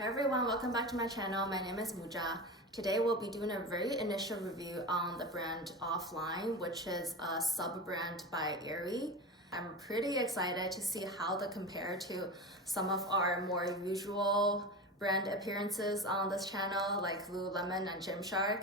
Hi everyone, welcome back to my channel. My name is Muja. Today we'll be doing a very initial review on the brand Offline, which is a sub-brand by Aerie. I'm pretty excited to see how they compare to some of our more usual brand appearances on this channel, like Lululemon and Gymshark.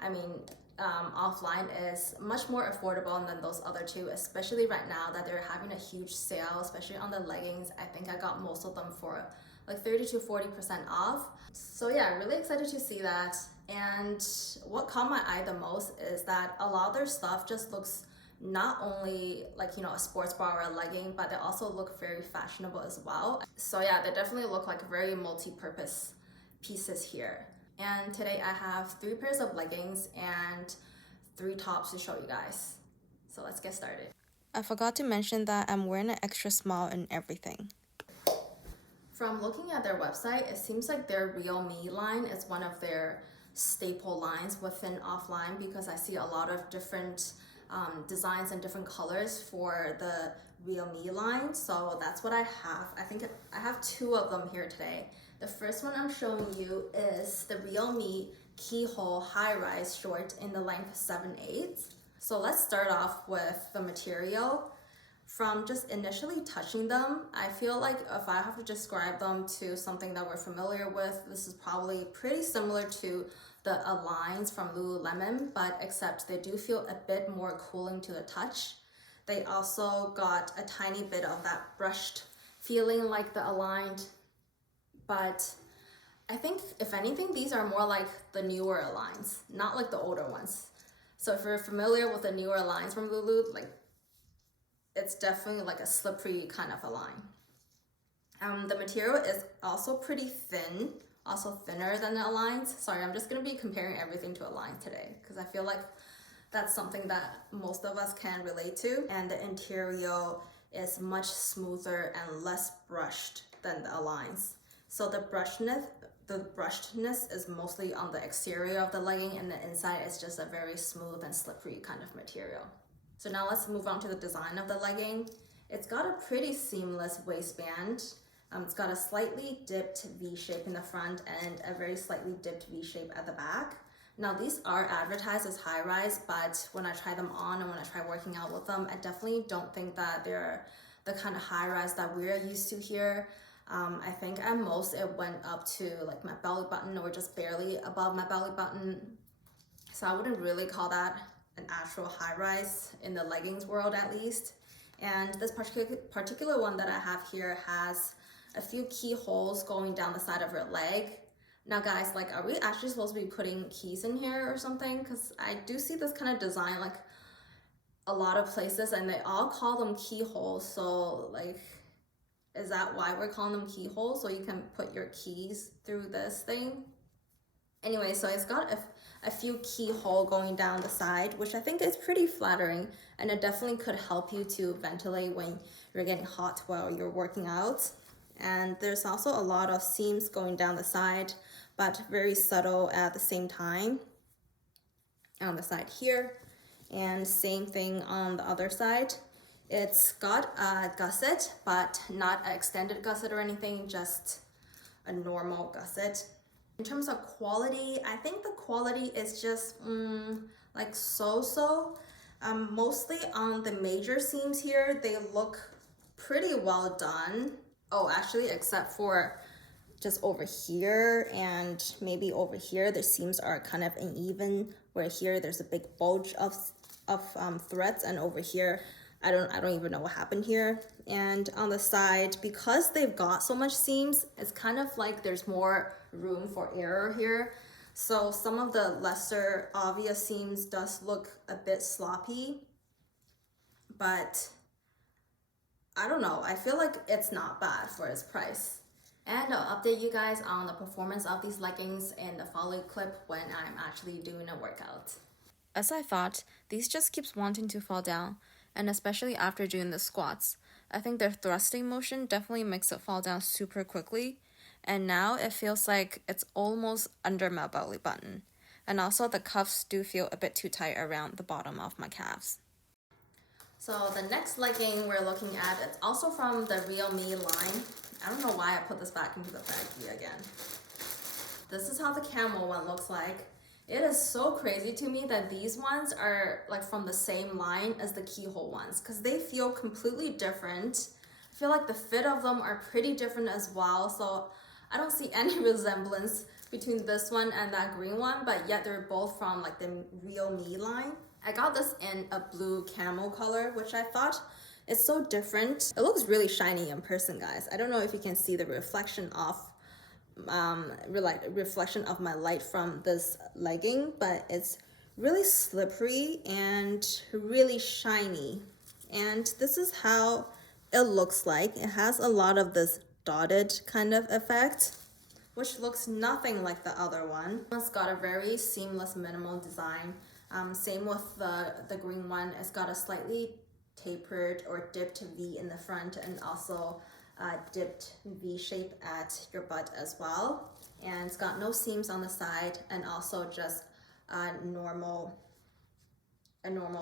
I mean, Offline is much more affordable than those other two, especially right now that they're having a huge sale, especially on the leggings. I think I got most of them for like 30 to 40% off. So yeah, really excited to see that. And what caught my eye the most is that a lot of their stuff just looks not only like, you know, a sports bra or a legging, but they also look very fashionable as well. So yeah, they definitely look like very multi-purpose pieces here. And today I have 3 pairs of leggings and 3 tops to show you guys. So let's get started. I forgot to mention that I'm wearing an extra small in everything. From looking at their website, it seems like their Real Me line is one of their staple lines within Offline, because I see a lot of different designs and different colors for the Real Me line. So that's what I have. I think I have 2 of them here today. The first one I'm showing you is the Real Me Keyhole High Rise Short in the length 7/8. So let's start off with the material. From just initially touching them, I feel like if I have to describe them to something that we're familiar with, this is probably pretty similar to the Aligns from Lululemon, but except they do feel a bit more cooling to the touch. They also got a tiny bit of that brushed feeling like the Aligned, but I think if anything, these are more like the newer Aligns, not like the older ones. So if you're familiar with the newer Aligns from Lulu, like it's definitely like a slippery kind of a line. The material is also pretty thin, also thinner than the Aligns. Sorry, I'm just gonna be comparing everything to Aligns today because I feel like that's something that most of us can relate to. And the interior is much smoother and less brushed than the Aligns. So the brushedness is mostly on the exterior of the legging, and the inside is just a very smooth and slippery kind of material. So now let's move on to the design of the legging. It's got a pretty seamless waistband. It's got a slightly dipped V shape in the front and a very slightly dipped V shape at the back. Now these are advertised as high rise, but when I try them on and when I try working out with them, I definitely don't think that they're the kind of high rise that we're used to here. I think at most it went up to like my belly button or just barely above my belly button. So I wouldn't really call that an actual high rise in the leggings world at least. And this particular one that I have here has a few keyholes going down the side of her leg. Now guys, like, are we actually supposed to be putting keys in here or something? Because I do see this kind of design like a lot of places and they all call them keyholes. So like, is that why we're calling them keyholes? So you can put your keys through this thing? Anyway, so it's got a few keyhole going down the side, which I think is pretty flattering, and it definitely could help you to ventilate when you're getting hot while you're working out. And there's also a lot of seams going down the side, but very subtle at the same time on the side here, and same thing on the other side. It's got a gusset, but not an extended gusset or anything, just a normal gusset. In terms of quality, I think the quality is just like so-so. Mostly on the major seams here, they look pretty well done. Oh, actually, except for just over here and maybe over here, the seams are kind of uneven, where here there's a big bulge of threads, and over here, I don't even know what happened here. And on the side, because they've got so much seams, it's kind of like there's more room for error here. So some of the lesser obvious seams does look a bit sloppy, but I don't know, I feel like it's not bad for its price. And I'll update you guys on the performance of these leggings in the following clip when I'm actually doing a workout. As I thought, these just keeps wanting to fall down, and especially after doing the squats. I think their thrusting motion definitely makes it fall down super quickly, and now it feels like it's almost under my belly button. And also the cuffs do feel a bit too tight around the bottom of my calves. So the next legging we're looking at, it's also from the Real Me line. I don't know why I put this back into the baggie again. This is how the camel one looks like. It is so crazy to me that these ones are like from the same line as the keyhole ones because they feel completely different. I feel like the fit of them are pretty different as well, so I don't see any resemblance between this one and that green one, but yet they're both from like the Real Me line. I got this in a blue camel color, which I thought is so different. It looks really shiny in person, guys. I don't know if you can see the reflection of my light from this legging, but it's really slippery and really shiny. And this is how it looks like. It has a lot of this dotted kind of effect, which looks nothing like the other one. It's got a very seamless minimal design. Same with the green one. It's got a slightly tapered or dipped V in the front and also dipped V shape at your butt as well. And it's got no seams on the side and also just a normal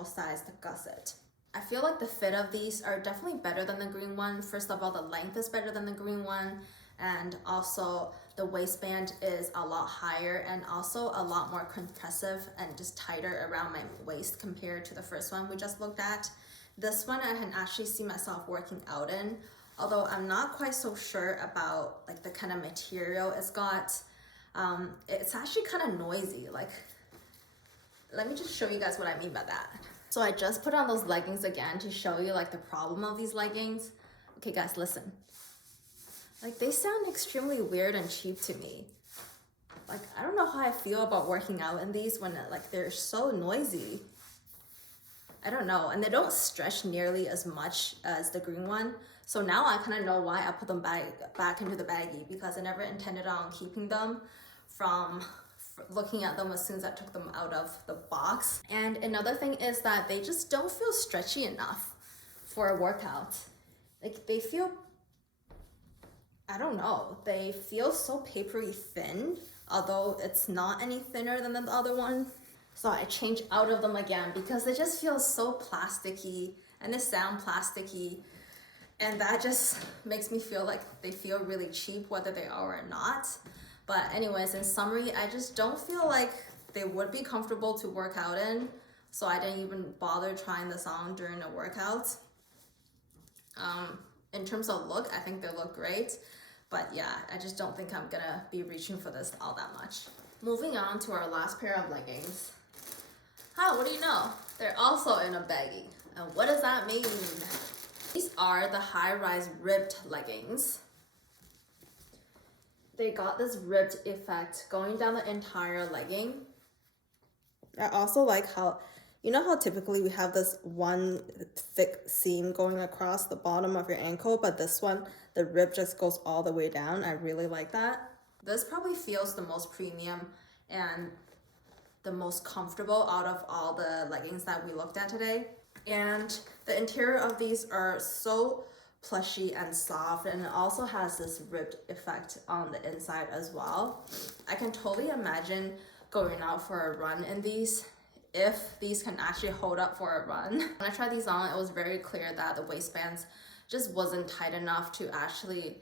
sized gusset. I feel like the fit of these are definitely better than the green one. First of all, the length is better than the green one, and also the waistband is a lot higher and also a lot more compressive and just tighter around my waist compared to the first one we just looked at. This one I can actually see myself working out in, although I'm not quite so sure about like the kind of material it's got. It's actually kind of noisy. Like, let me just show you guys what I mean by that. So I just put on those leggings again to show you like the problem of these leggings. Okay guys, listen. Like, they sound extremely weird and cheap to me. Like, I don't know how I feel about working out in these when like they're so noisy. I don't know, and they don't stretch nearly as much as the green one. So now I kind of know why I put them back into the baggie, because I never intended on keeping them from looking at them as soon as I took them out of the box. And another thing is that they just don't feel stretchy enough for a workout. Like, they feel, I don't know, they feel so papery thin, although it's not any thinner than the other one. So I changed out of them again because they just feel so plasticky and they sound plasticky. And that just makes me feel like they feel really cheap, whether they are or not. But anyways, in summary, I just don't feel like they would be comfortable to work out in. So I didn't even bother trying this on during a workout. In terms of look, I think they look great. But yeah, I just don't think I'm gonna be reaching for this all that much. Moving on to our last pair of leggings. What do you know? They're also in a baggie. And what does that mean? These are the high-rise ribbed leggings. They got this ribbed effect going down the entire legging. I also like how, you know how typically we have this one thick seam going across the bottom of your ankle, but this one, the rib just goes all the way down. I really like that. This probably feels the most premium and the most comfortable out of all the leggings that we looked at today. And the interior of these are so plushy and soft, and it also has this ribbed effect on the inside as well. I can totally imagine going out for a run in these, if these can actually hold up for a run. When I tried these on, it was very clear that the waistbands just wasn't tight enough to actually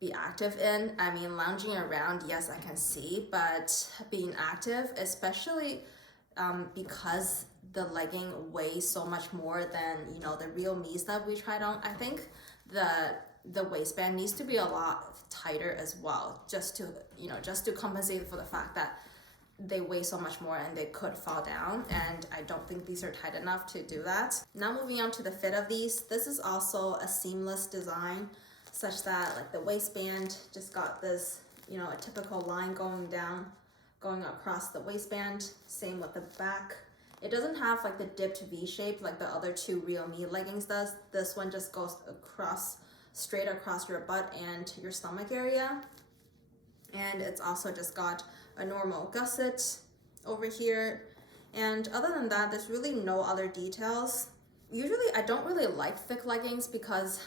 be active in. I mean, lounging around, yes, I can see, but being active, especially because the legging weighs so much more than, you know, the Real Me's that we tried on, I think the waistband needs to be a lot tighter as well, just to, you know, just to compensate for the fact that they weigh so much more and they could fall down, and I don't think these are tight enough to do that. Now moving on to the fit of these. This is also a seamless design, such that like the waistband just got this, you know, a typical line going down, going across the waistband. Same with the back. It doesn't have like the dipped V shape like the other two Real Me leggings does. This one just goes across, straight across your butt and your stomach area. And it's also just got a normal gusset over here. And other than that, there's really no other details. Usually I don't really like thick leggings because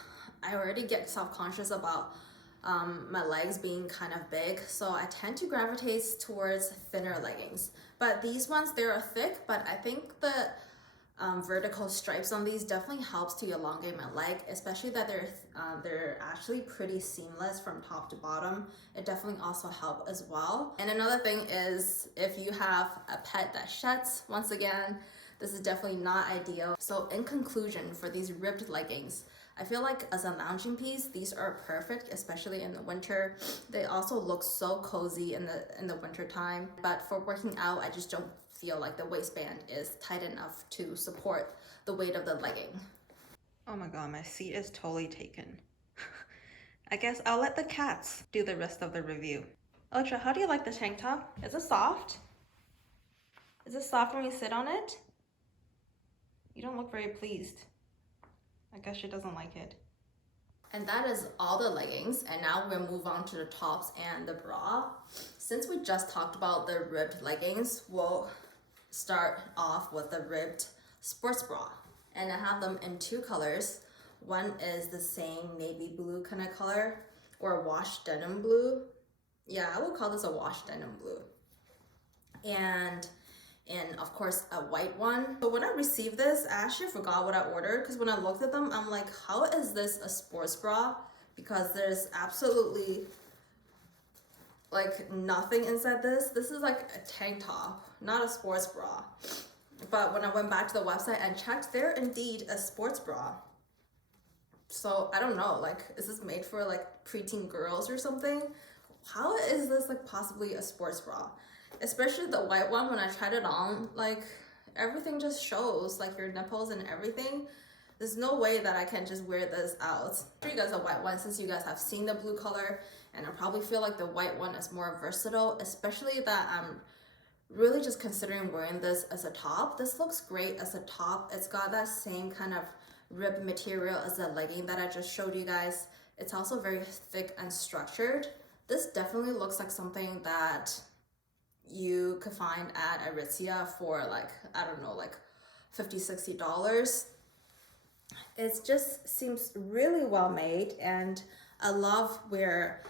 I already get self-conscious about my legs being kind of big, so I tend to gravitate towards thinner leggings. But these ones, they're thick, but I think the vertical stripes on these definitely helps to elongate my leg, especially that they're actually pretty seamless from top to bottom. It definitely also helps as well. And another thing is, if you have a pet that sheds, once again, this is definitely not ideal. So in conclusion, for these ribbed leggings, I feel like as a lounging piece, these are perfect, especially in the winter. They also look so cozy in the winter time. But for working out, I just don't feel like the waistband is tight enough to support the weight of the legging. Oh my god, my seat is totally taken. I guess I'll let the cats do the rest of the review. Ultra, how do you like the tank top? Is it soft? Is it soft when you sit on it? You don't look very pleased. I guess she doesn't like it. And that is all the leggings, and now we'll move on to the tops and the bra. Since we just talked about the ribbed leggings, we'll start off with the ribbed sports bra. And I have them in two colors. One is the same navy blue kind of color, or wash denim blue. Yeah, I would call this a wash denim blue. And of course a white one. But when I received this, I actually forgot what I ordered, because when I looked at them, I'm like, how is this a sports bra? Because there's absolutely like nothing inside this. This is like a tank top, not a sports bra. But when I went back to the website and checked, they're indeed a sports bra. So I don't know, like, is this made for like preteen girls or something? How is this like possibly a sports bra? Especially the white one, when I tried it on, like everything just shows, like your nipples and everything. There's no way that I can just wear this out. I'll show you guys a white one since you guys have seen the blue color, and I probably feel like the white one is more versatile, especially that I'm really just considering wearing this as a top. This looks great as a top. It's got that same kind of rib material as the legging that I just showed you guys. It's also very thick and structured. This definitely looks like something that you could find at Aritzia for like, I don't know, like $50-$60. It just seems really well made, and I love where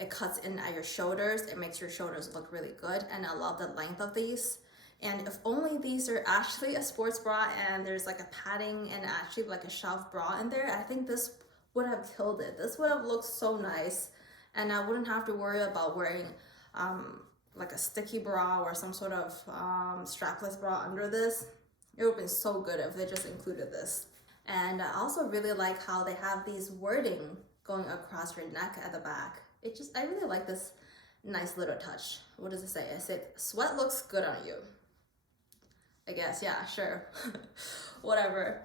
it cuts in at your shoulders. It makes your shoulders look really good, and I love the length of these. And if only these are actually a sports bra and there's like a padding and actually like a shelf bra in there, I think this would have killed it. This would have looked so nice, and I wouldn't have to worry about wearing like a sticky bra or some sort of strapless bra under this. It would have been so good if they just included this. And I also really like how they have these wording going across your neck at the back. I really like this nice little touch. What does it say? It said, sweat looks good on you. I guess, yeah, sure. Whatever.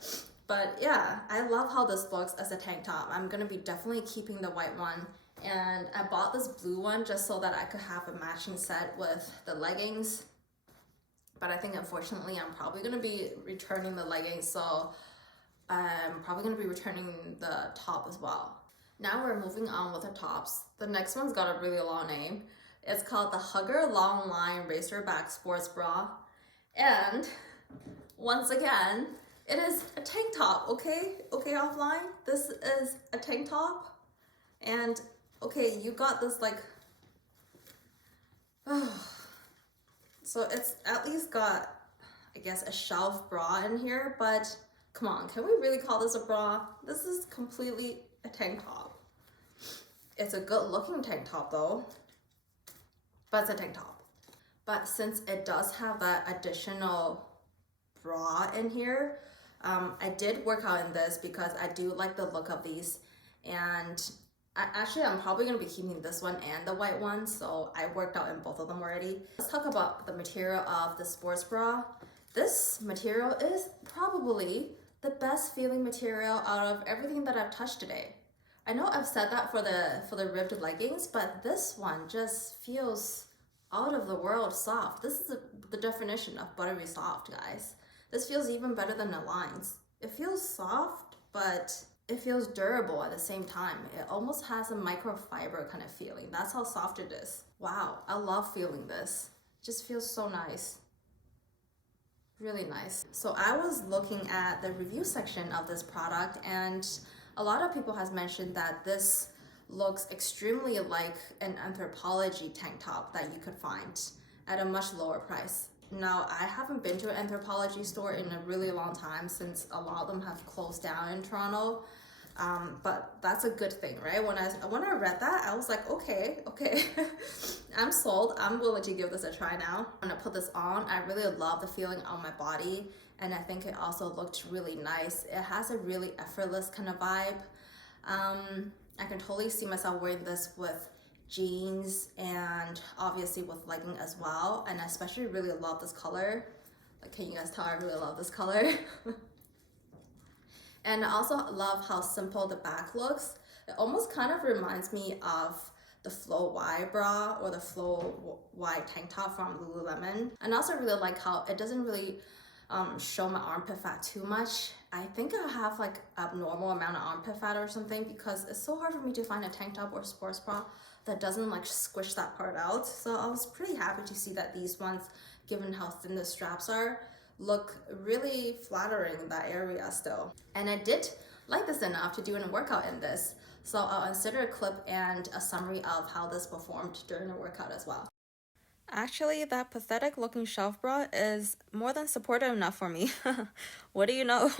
But yeah, I love how this looks as a tank top. I'm gonna be definitely keeping the white one. And I bought this blue one just so that I could have a matching set with the leggings. But I think unfortunately I'm probably gonna be returning the leggings, so I'm probably gonna be returning the top as well. Now we're moving on with the tops. The next one's got a really long name. It's called the Hugger Long Line Racerback Sports Bra. And once again, it is a tank top, okay? Okay, offline, this is a tank top. And okay, you got this like, so it's at least got, I guess, a shelf bra in here, but come on, can we really call this a bra? This is completely a tank top. It's a good looking tank top though, but it's a tank top. But since it does have that additional bra in here, I did work out in this because I do like the look of these, and I'm probably going to be keeping this one and the white one, so I worked out in both of them already. Let's talk about the material of the sports bra. This material is probably the best feeling material out of everything that I've touched today. I know I've said that for the ribbed leggings, but this one just feels out of the world soft. This is the definition of buttery soft, guys. This feels even better than the lines. It feels soft, but it feels durable at the same time. It almost has a microfiber kind of feeling. That's how soft it is. Wow, I love feeling this. It just feels so nice. Really nice. So I was looking at the review section of this product, and a lot of people has mentioned that this looks extremely like an Anthropologie tank top that you could find at a much lower price. Now, I haven't been to an Anthropologie store in a really long time since a lot of them have closed down in Toronto. But that's a good thing, right? When I read that, I was like, okay, I'm sold. I'm willing to give this a try now. When I put this on, I really love the feeling on my body, and I think it also looked really nice. It has a really effortless kind of vibe. I can totally see myself wearing this with jeans and obviously with legging as well, and I especially really love this color. Like, can you guys tell I really love this color? And I also love how simple the back looks. It almost kind of reminds me of the Flow Y bra or the Flow Y tank top from Lululemon. And I also really like how it doesn't really show my armpit fat too much. I think I have like a normal amount of armpit fat or something, because it's so hard for me to find a tank top or sports bra that doesn't like squish that part out. So I was pretty happy to see that these ones, given how thin the straps are, look really flattering in that area still. And I did like this enough to do a workout in this. So I'll insert a clip and a summary of how this performed during the workout as well. Actually, that pathetic looking shelf bra is more than supportive enough for me. What do you know?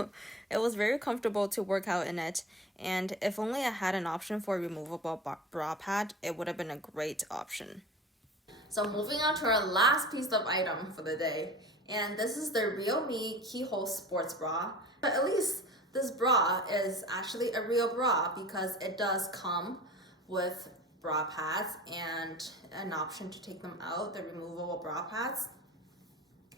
It was very comfortable to work out in it, and if only I had an option for a removable bra pad, it would have been a great option. So moving on to our last piece of item for the day, and this is the Real Me Keyhole Sports Bra. But at least this bra is actually a real bra, because it does come with bra pads and an option to take them out, the removable bra pads.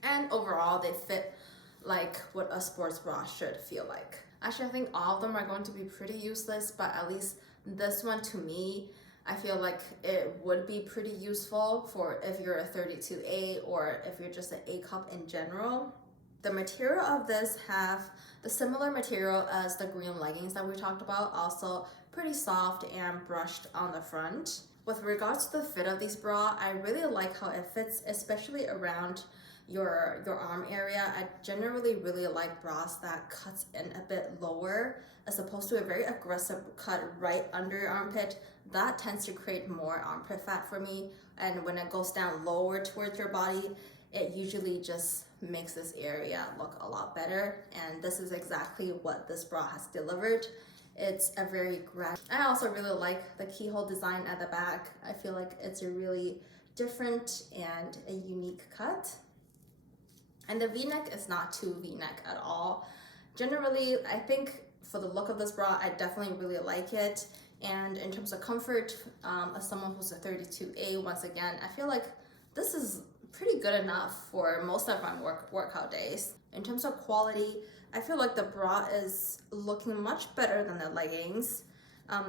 And overall, they fit like what a sports bra should feel like. Actually, I think all of them are going to be pretty useless, but at least this one, to me, I feel like it would be pretty useful for if you're a 32A or if you're just an A cup in general. The material of this have the similar material as the green leggings that we talked about, also pretty soft and brushed on the front. With regards to the fit of these bra, I really like how it fits, especially around your arm area. I generally really like bras that cuts in a bit lower as opposed to a very aggressive cut right under your armpit. That tends to create more armpit fat for me, and when it goes down lower towards your body, it usually just makes this area look a lot better, and this is exactly what this bra has delivered. It's a very I also really like the keyhole design at the back. I feel like it's a really different and a unique cut. And the v-neck is not too v-neck at all. Generally, I think for the look of this bra, I definitely really like it. And in terms of comfort, as someone who's a 32A, once again, I feel like this is pretty good enough for most of my workout days. In terms of quality, I feel like the bra is looking much better than the leggings.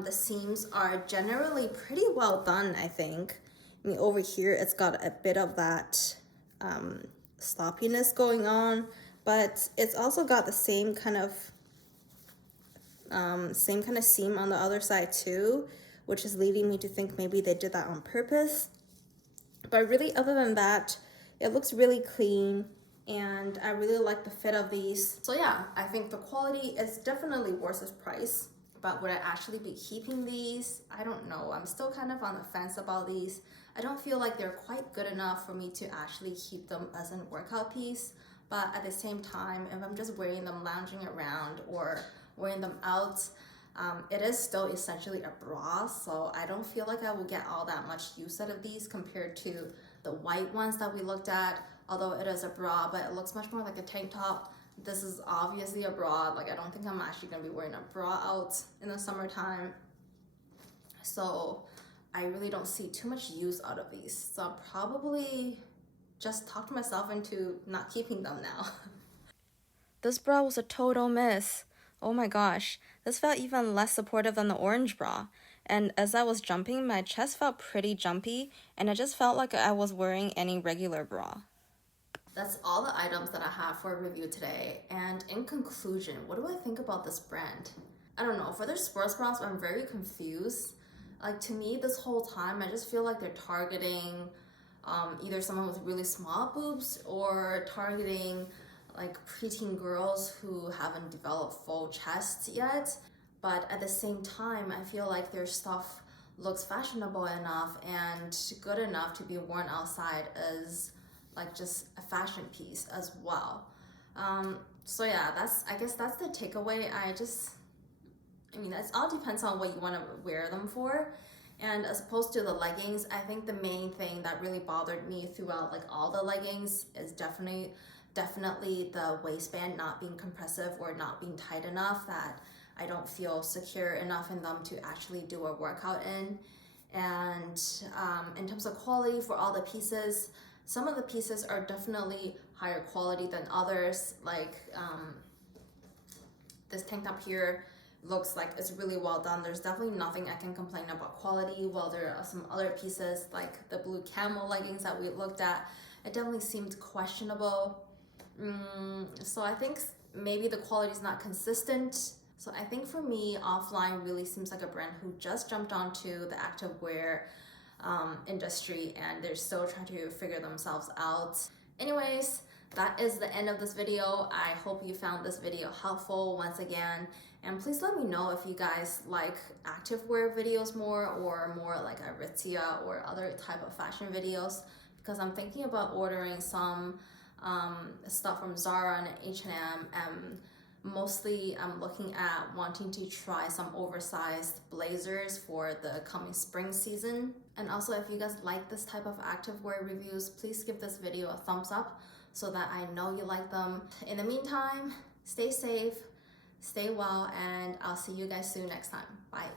The seams are generally pretty well done, I think. I mean, over here, it's got a bit of that sloppiness going on, but it's also got the same kind of seam on the other side too, which is leading me to think maybe they did that on purpose. But really, other than that, it looks really clean, and I really like the fit of these. So yeah, I think the quality is definitely worth its price. But would I actually be keeping these? I don't know. I'm still kind of on the fence about these. I don't feel like they're quite good enough for me to actually keep them as a workout piece. But at the same time, if I'm just wearing them lounging around or wearing them out, it is still essentially a bra, so I don't feel like I will get all that much use out of these compared to the white ones that we looked at. Although it is a bra, but it looks much more like a tank top. This is obviously a bra. Like, I don't think I'm actually gonna be wearing a bra out in the summertime. So I really don't see too much use out of these. So I'll probably just talk myself into not keeping them now. This bra was a total miss. Oh my gosh, this felt even less supportive than the orange bra. And as I was jumping, my chest felt pretty jumpy, and I just felt like I was wearing any regular bra. That's all the items that I have for review today. And in conclusion, what do I think about this brand? I don't know, for their sports bras, I'm very confused. Like, to me, this whole time, I just feel like they're targeting either someone with really small boobs or targeting like preteen girls who haven't developed full chests yet. But at the same time, I feel like their stuff looks fashionable enough and good enough to be worn outside as like just a fashion piece as well. So yeah, I guess that's the takeaway. I mean, it all depends on what you want to wear them for. And as opposed to the leggings, I think the main thing that really bothered me throughout like all the leggings is definitely the waistband not being compressive or not being tight enough, that I don't feel secure enough in them to actually do a workout in. And in terms of quality for all the pieces, some of the pieces are definitely higher quality than others. Like this tank top here looks like it's really well done. There's definitely nothing I can complain about quality. While there are some other pieces like the blue camel leggings that we looked at, it definitely seemed questionable. So I think maybe the quality is not consistent. So I think for me, Offline really seems like a brand who just jumped onto the activewear industry, and they're still trying to figure themselves out. Anyways, that is the end of this video. I hope you found this video helpful once again. And please let me know if you guys like activewear videos more, or more like Aritzia or other type of fashion videos, because I'm thinking about ordering some stuff from Zara and H&M, and mostly I'm looking at wanting to try some oversized blazers for the coming spring season. And also, if you guys like this type of activewear reviews, please give this video a thumbs up so that I know you like them. In the meantime, stay safe, stay well, and I'll see you guys soon next time. Bye.